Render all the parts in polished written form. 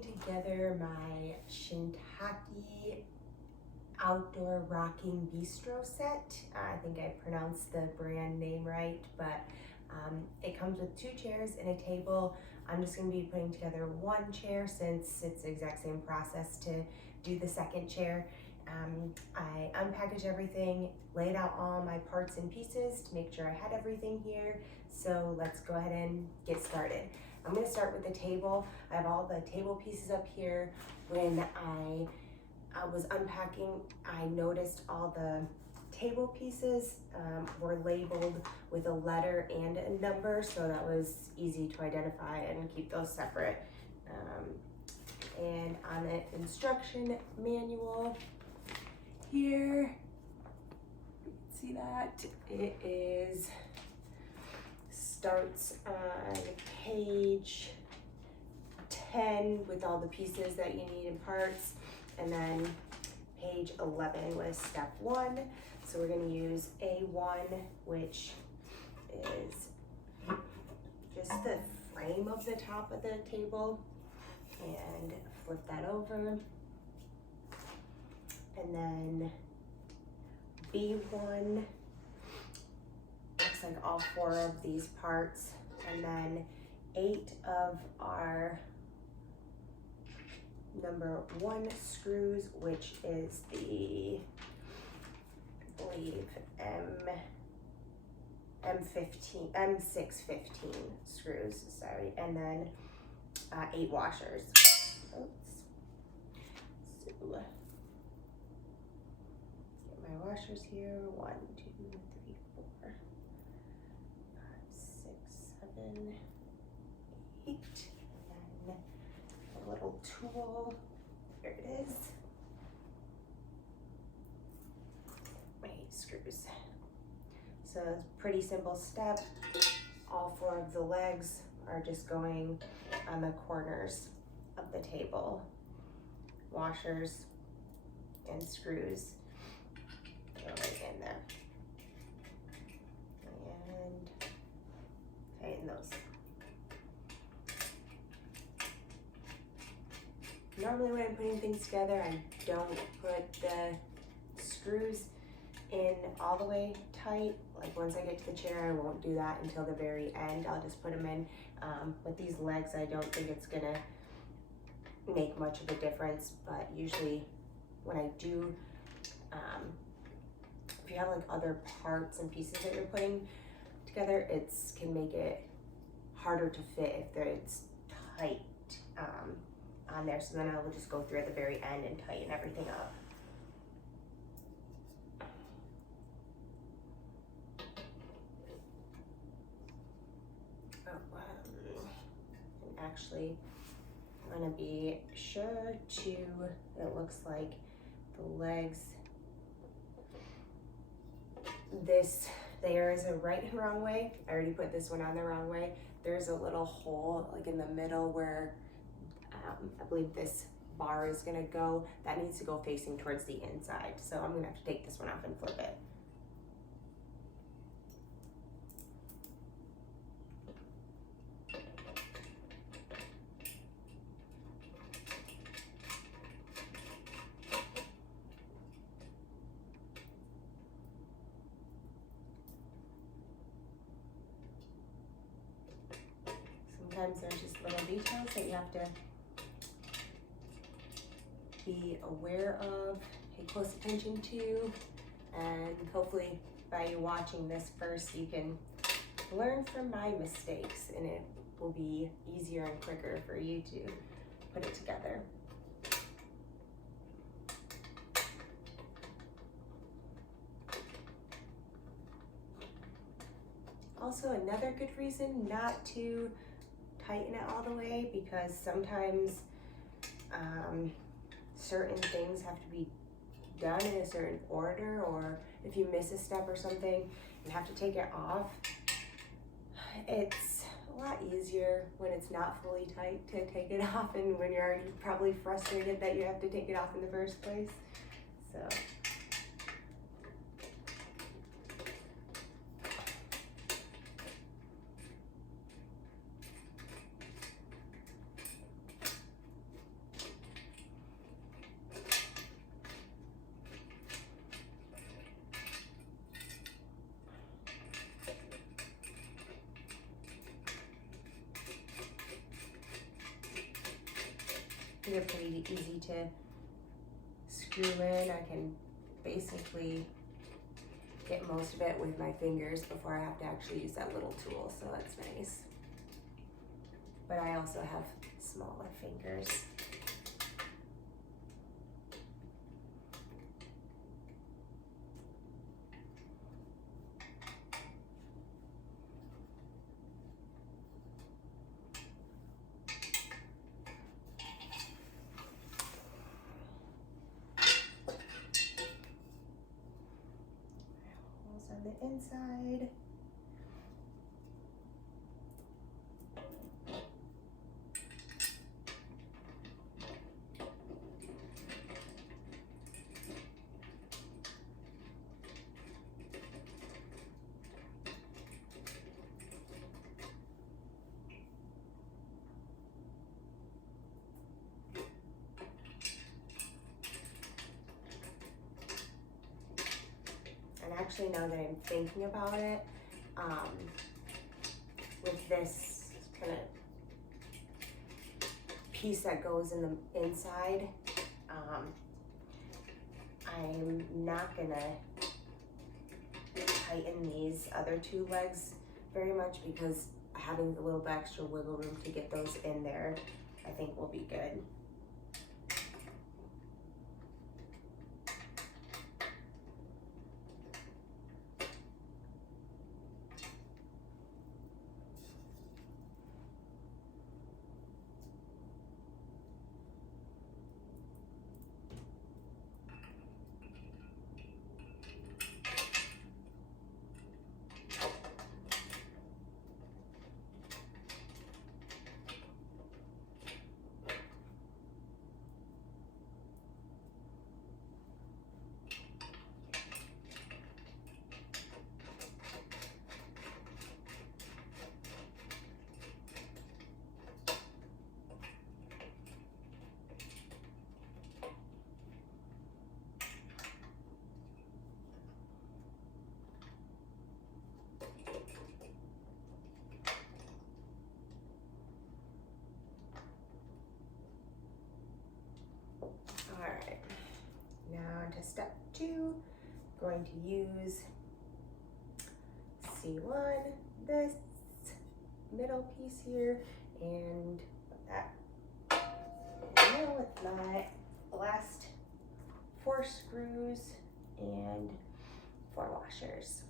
putting together my Shintechi outdoor rocking bistro set. I think I pronounced the brand name right, but it comes with 2 chairs and a table. I'm just going to be putting together 1 chair since it's the exact same process to do the 2nd chair. I unpackaged everything, laid out all my parts and pieces to make sure I had everything here. So let's go ahead and get started. I'm going to start with the table. I have all the table pieces up here. When I was unpacking, I noticed all the table pieces were labeled with a letter and a number, so that was easy to identify and keep those separate. And on the instruction manual here, see that it starts on page 10 with all the pieces that you need and parts, and then page 11 with step 1. So we're going to use A1, which is just the frame of the top of the table, and flip that over. And then B1 looks like all 4 of these parts, and then 8 of our number 1 screws, which is the, I believe, M615 screws, sorry, and then 8 washers. Oops. So, get my washers here. 1, 2, 3, 4, 5, 6, 7, 8, and then a little tool. There it is. My 8 screws. So it's a pretty simple step. All 4 of the legs are just going on the corners of the table. Washers and screws go right in there. And tighten those. Normally when I'm putting things together, I don't put the screws in all the way tight. Like once I get to the chair, I won't do that until the very end. I'll just put them in. With these legs, I don't think it's gonna make much of a difference, but usually when I do, if you have like other parts and pieces that you're putting together, it can make it harder to fit if it's tight on there. So then I will just go through at the very end and tighten everything up. And actually, I'm gonna be sure to, it looks like the legs, there is a right and wrong way. I already put this one on the wrong way. There's a little hole like in the middle where I believe this bar is gonna go. That needs to go facing towards the inside. So I'm gonna have to take this one off and flip it. Sometimes there's just little details that you have to be aware of, pay close attention to, and hopefully by you watching this first, you can learn from my mistakes and it will be easier and quicker for you to put it together. Also, another good reason not to tighten it all the way, because sometimes certain things have to be done in a certain order, or if you miss a step or something and have to take it off, it's a lot easier when it's not fully tight to take it off, and when you're already probably frustrated that you have to take it off in the first place. So they're pretty easy to screw in. I can basically get most of it with my fingers before I have to actually use that little tool, so that's nice. But I also have smaller fingers. On the inside. And actually, now that I'm thinking about it, with this kind of piece that goes in the inside, I'm not gonna tighten these other two legs very much, because having a little bit extra wiggle room to get those in there, I think will be good. Alright, now into step 2, going to use C1, this middle piece here, and that now with my last 4 screws and 4 washers.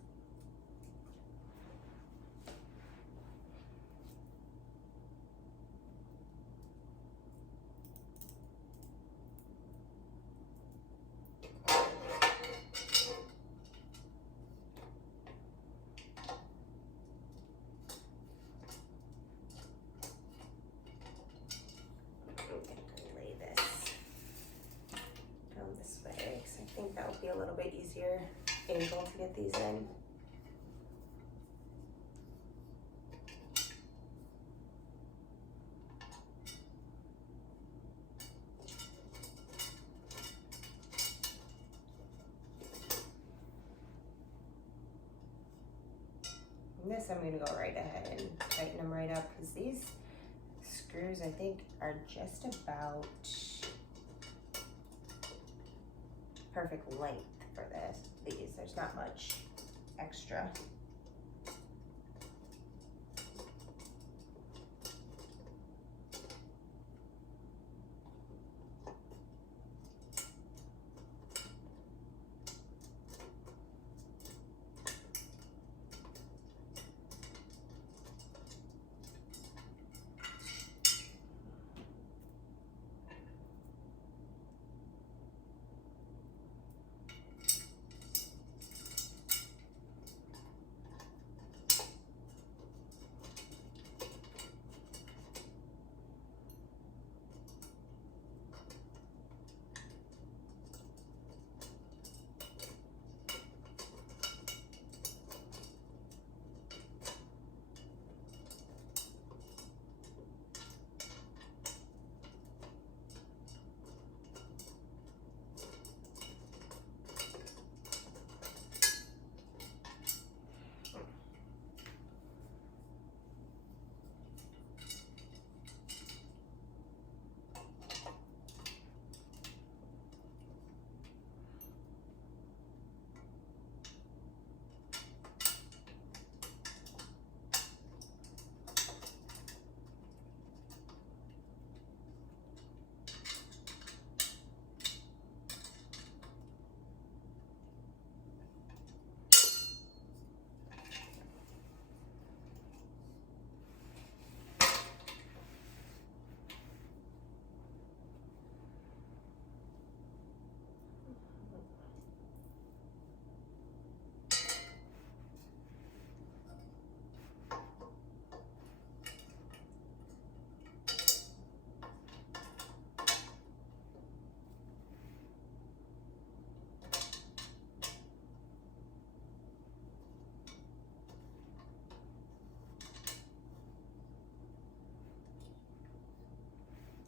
I think that would be a little bit easier angle to get these in. And this I'm going to go right ahead and tighten them right up, because these screws I think are just about perfect length for these. There's not much extra.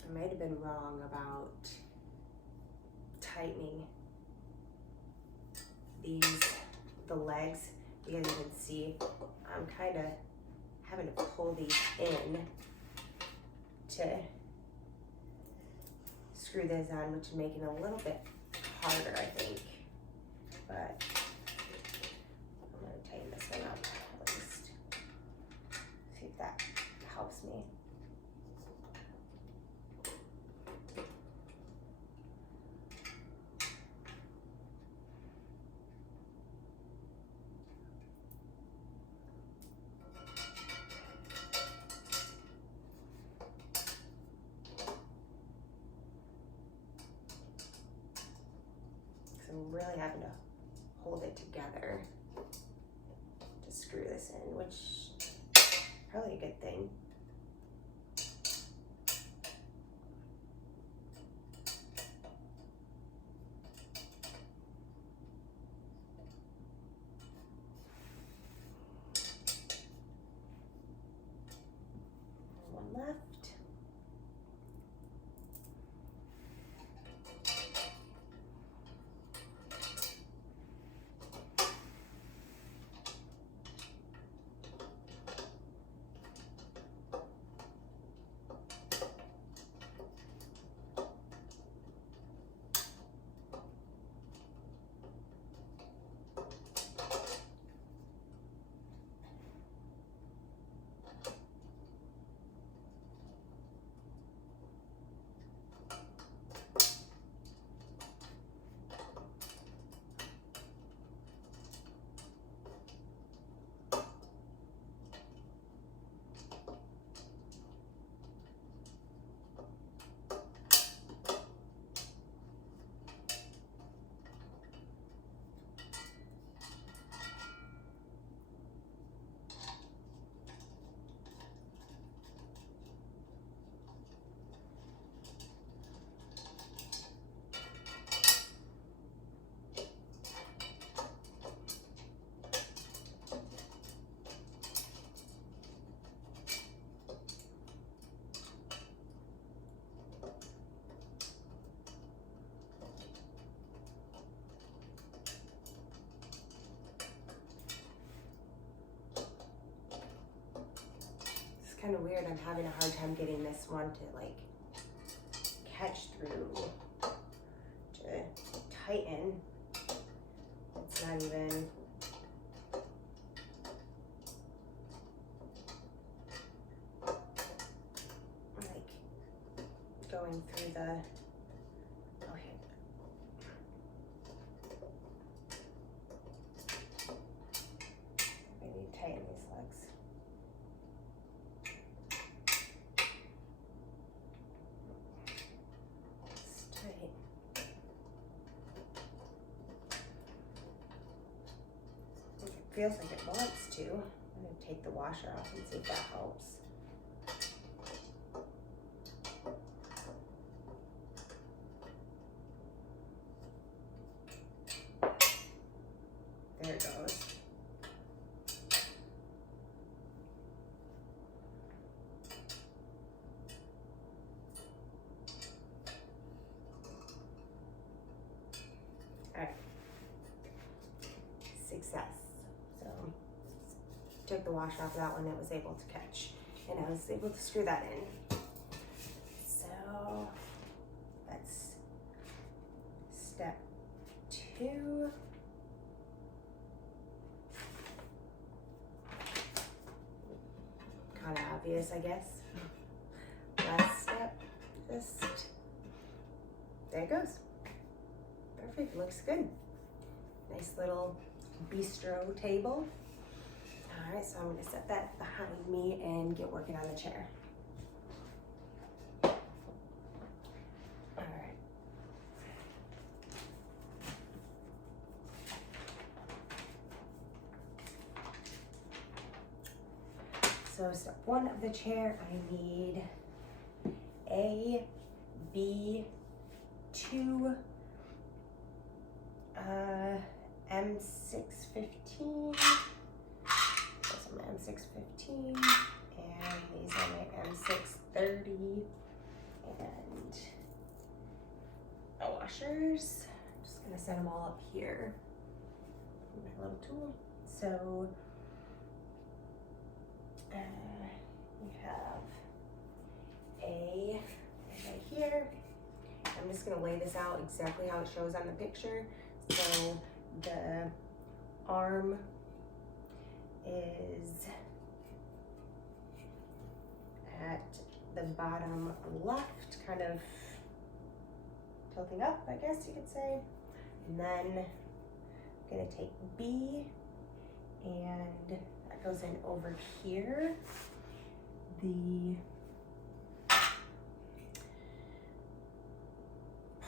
I might have been wrong about tightening the legs, because you can see I'm kind of having to pull these in to screw this on, which is making it a little bit harder, I think. But I'm going to tighten this one up at least. See if that helps me. I'm really having to hold it together to screw this in, which is probably a good thing. One left. Kind of weird. I'm having a hard time getting this one to like catch through, to tighten. It's not even like going through the, okay. Maybe tighten these legs. Feels like it wants to. I'm going to take the washer off and see if that helps. There it goes. All right. Success. Took the wash off of that one, it was able to catch, and I was able to screw that in. So that's step 2. Kind of obvious, I guess. Last step, just, there it goes. Perfect, looks good. Nice little bistro table. All right, so I'm gonna set that behind me and get working on the chair. All right. So step 1 of the chair, I need A, B, 2, M615. My M615, and these are my M630, and washers. I'm just gonna set them all up here. My little tool. So we have a right here. I'm just gonna lay this out exactly how it shows on the picture. So the arm is at the bottom left, kind of tilting up, I guess you could say. And then I'm gonna take B, and that goes in over here. The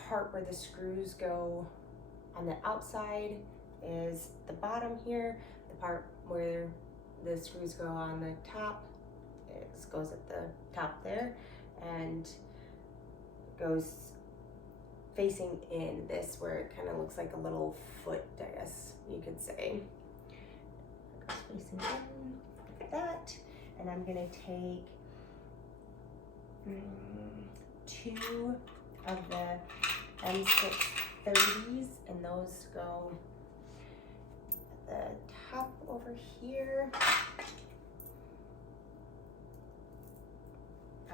part where the screws go on the outside is the bottom here. The part where the screws go on the top goes at the top there, and goes facing in this where it kind of looks like a little foot, I guess you could say. It goes facing in like that, and I'm gonna take 2 of the M630s, and those go at the top over here.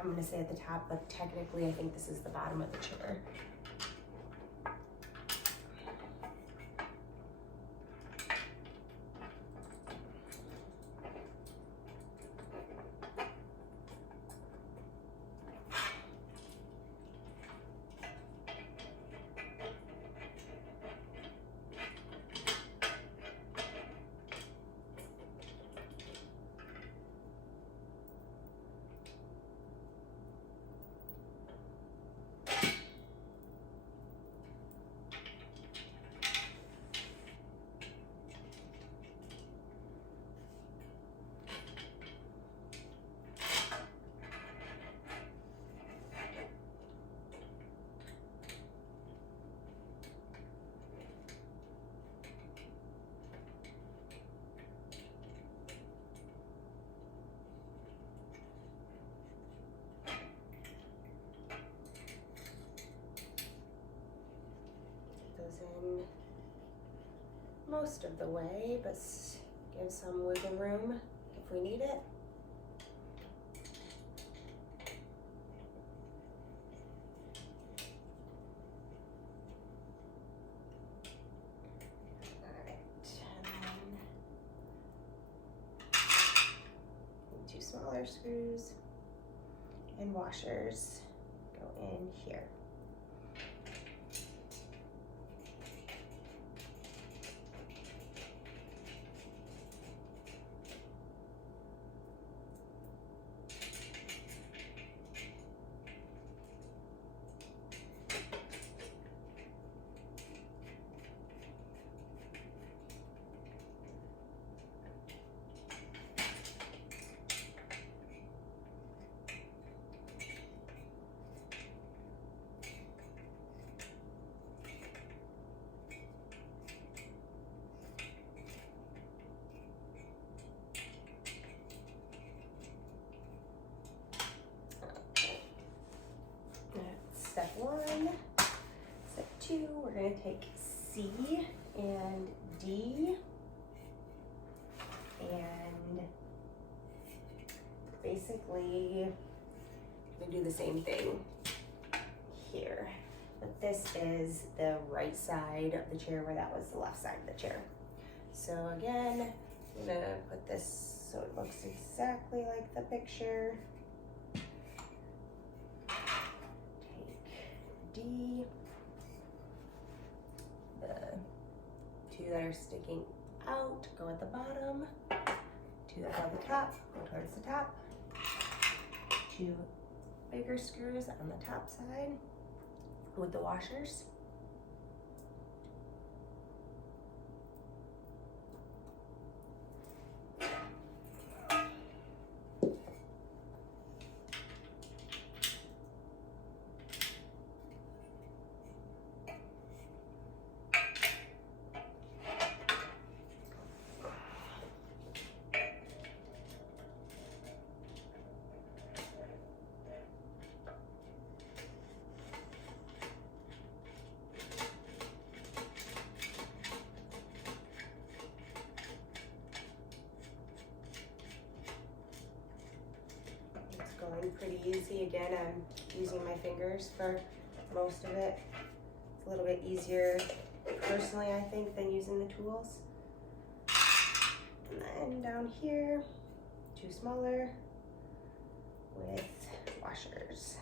I'm gonna say at the top, but technically I think this is the bottom of the chair. In most of the way, but give some wiggle room if we need it. Alright, and then 2 smaller screws and washers go in here. Step 1, step 2, we're going to take C and D, and basically we do the same thing here, but this is the right side of the chair where that was the left side of the chair. So again, I'm going to put this so it looks exactly like the picture. D, the 2 that are sticking out go at the bottom, 2 that are at the top go towards the top, 2 bigger screws on the top side with the washers. pretty easy. Again, I'm using my fingers for most of it. It's a little bit easier personally, I think, than using the tools. And then down here, 2 smaller with washers.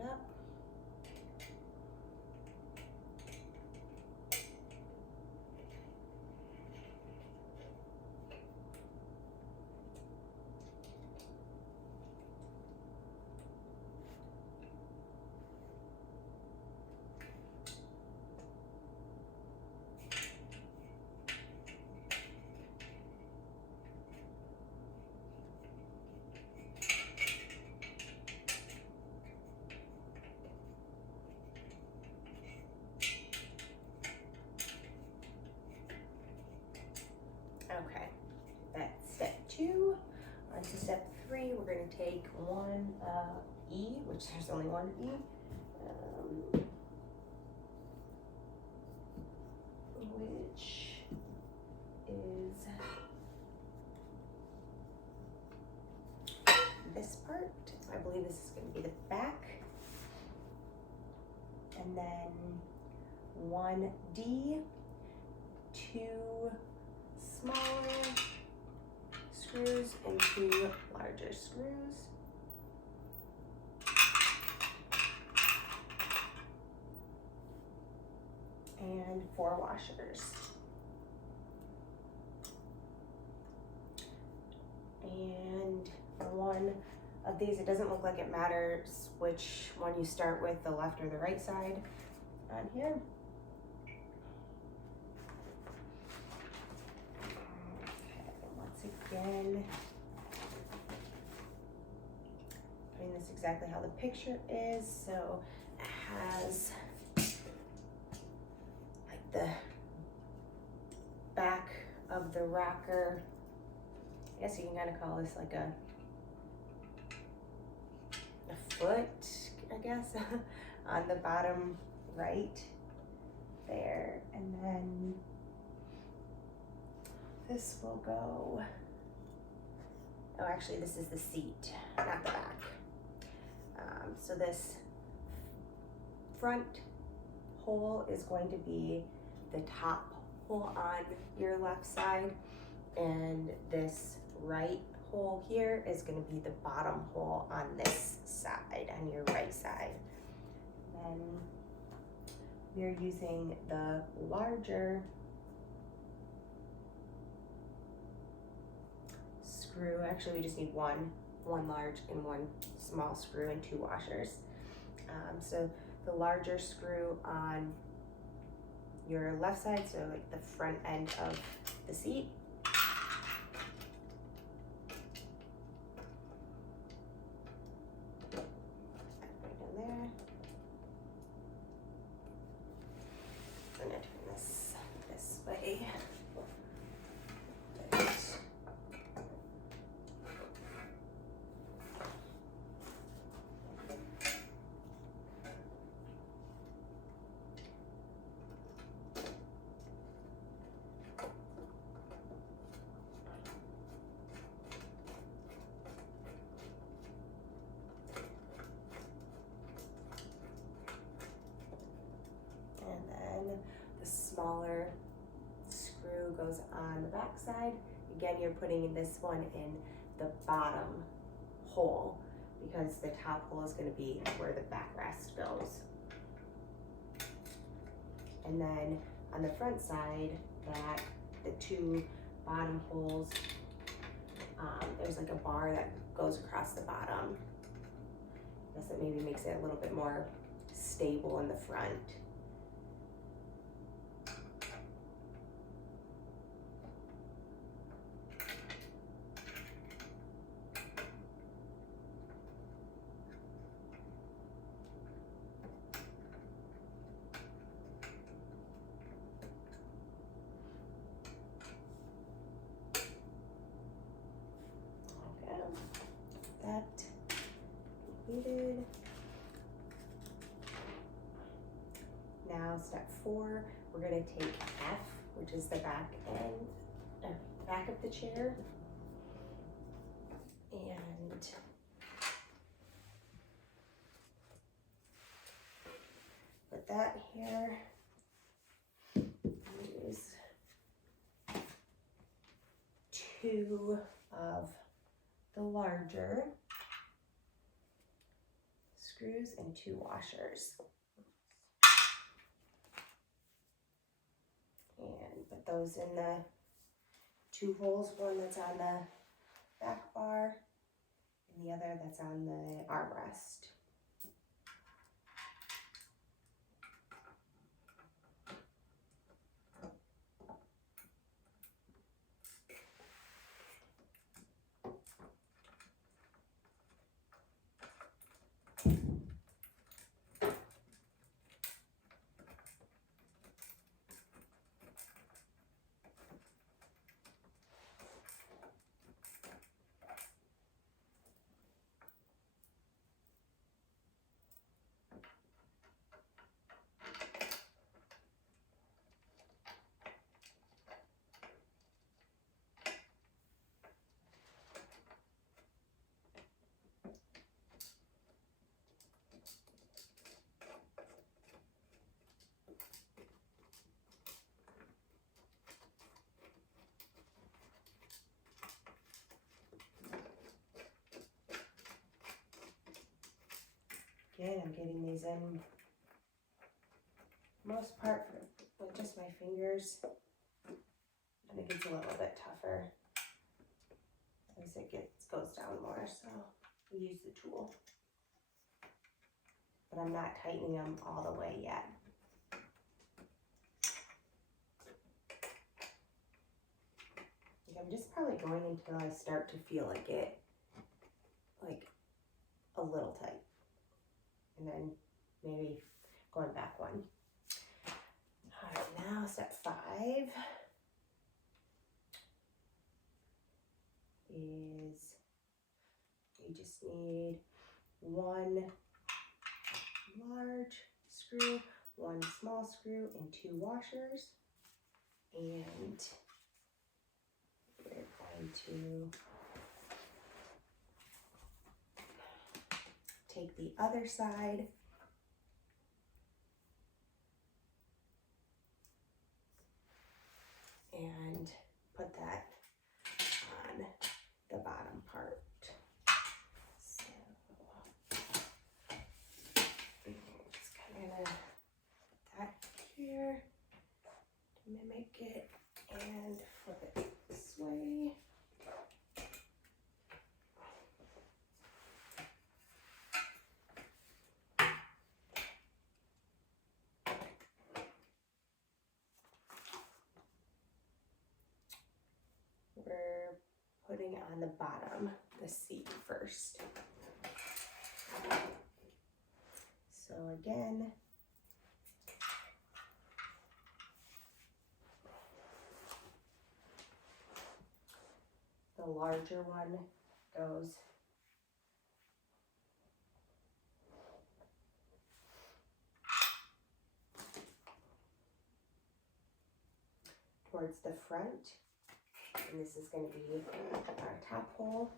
Up. Okay, that's step 2. On to step 3, we're going to take one E, which there's only one E, which is this part. I believe this is going to be the back. And then 1D, 2 smaller screws and 2 larger screws. And 4 washers. And one of these, it doesn't look like it matters which one you start with, the left or the right side on here. Again, putting this exactly how the picture is. So it has like the back of the rocker. I guess you can kind of call this like a foot, I guess, on the bottom right there. And then this will go. Oh, actually, this is the seat, not the back. So this front hole is going to be the top hole on your left side, and this right hole here is going to be the bottom hole on this side, on your right side. Then we're using the larger screw. Actually, we just need one large and 1 small screw and 2 washers. So the larger screw on your left side, so like the front end of the seat. Right down there. I'm gonna turn this way. Smaller screw goes on the back side. Again, you're putting this one in the bottom hole because the top hole is going to be where the backrest goes. And then on the front side, that the 2 bottom holes, there's like a bar that goes across the bottom. I guess it maybe makes it a little bit more stable in the front. step 4, we're going to take F, which is the back of the chair, and put that here. Use 2 of the larger screws and 2 washers. And put those in the 2 holes, one that's on the back bar and the other that's on the armrest. Again, I'm getting these in most part with just my fingers, and it gets a little bit tougher as it goes down more, so we use the tool. But I'm not tightening them all the way yet. I'm just probably going until I start to feel like it, like a little tight, and then maybe going back one. All right, now step 5 is we just need 1 large screw, 1 small screw, and 2 washers. And we're going to take the other side and put that on the bottom part. So just kind of put that here to mimic it and flip it this way. We're putting on the bottom, the seat first. So again, the larger one goes towards the front, and this is going to be our top hole.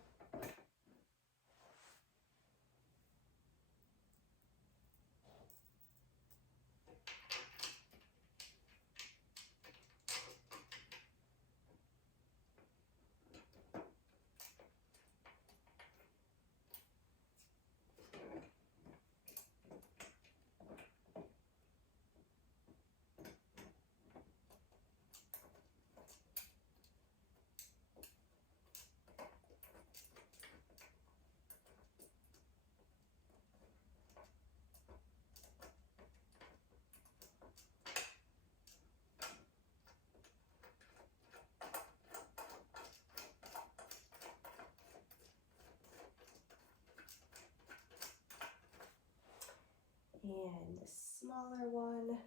And the smaller one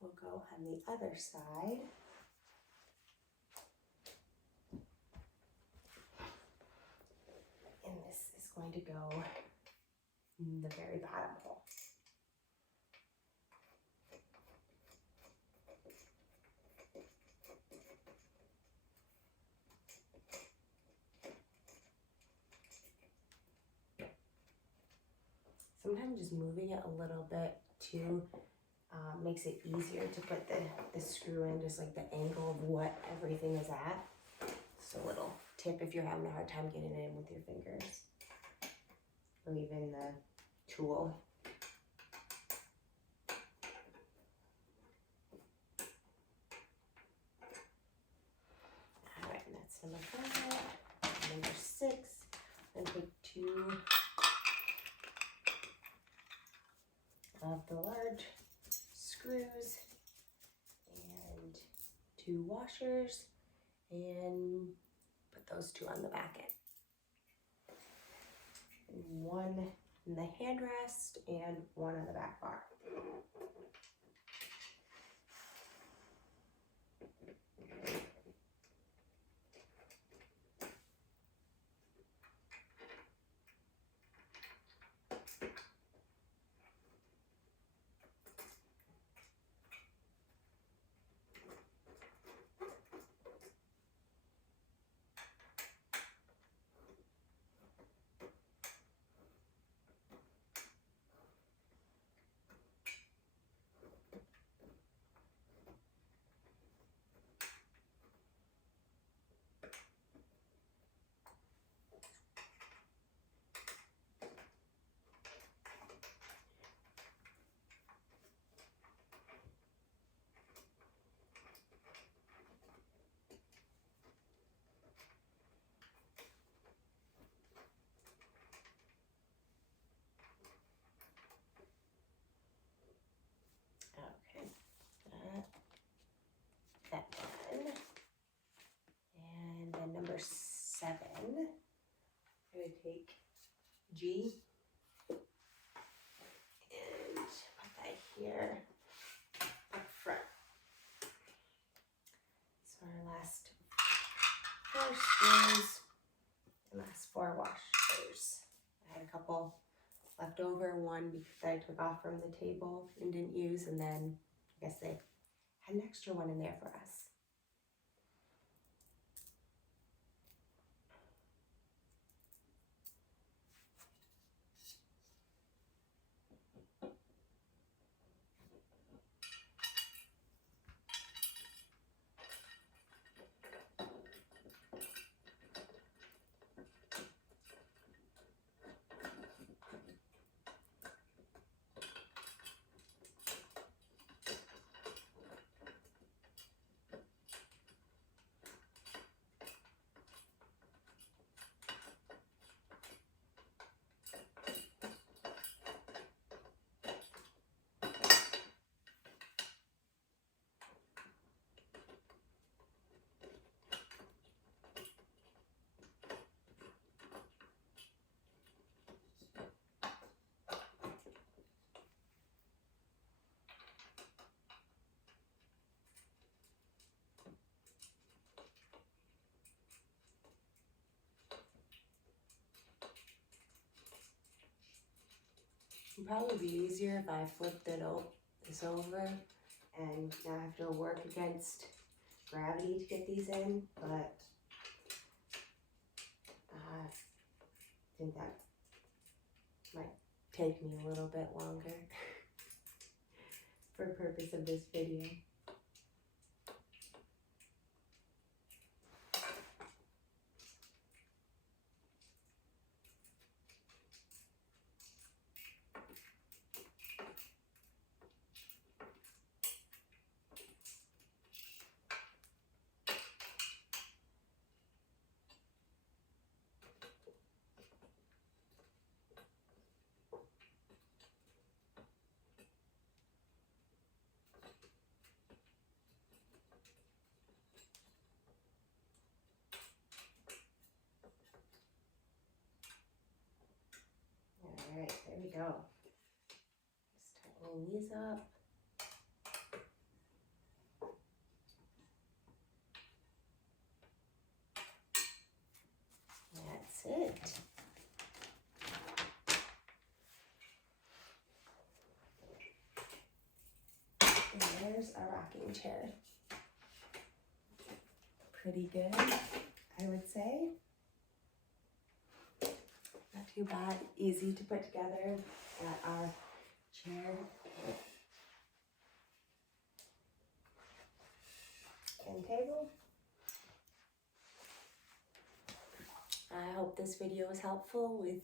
will go on the other side. And this is going to go in the very bottom hole. sometimes just moving it a little bit too makes it easier to put the screw in, just like the angle of what everything is at. Just a little tip if you're having a hard time getting it in with your fingers, or even the tool. All right, and that's number 5. Number 6, I'm gonna take 2 of the large screws and 2 washers and put those 2 on the back end. And 1 in the handrest and 1 on the back bar. That one. And then number 7, I'm going to take G and put that here up front. So our last 4 screws and last 4 washers. I had a couple left over, one that I took off from the table and didn't use, and then I guess they had an extra one in there for us. It'd probably be easier if I flipped this over and not have to work against gravity to get these in, but I think that might take me a little bit longer for purpose of this video. All right, there we go. Just tightening these up. That's it. And there's a rocking chair. Pretty good, I would say. Not too bad. Easy to put together. Got our chair and table. I hope this video was helpful with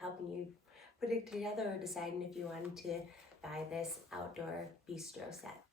helping you put it together or deciding if you wanted to buy this outdoor bistro set.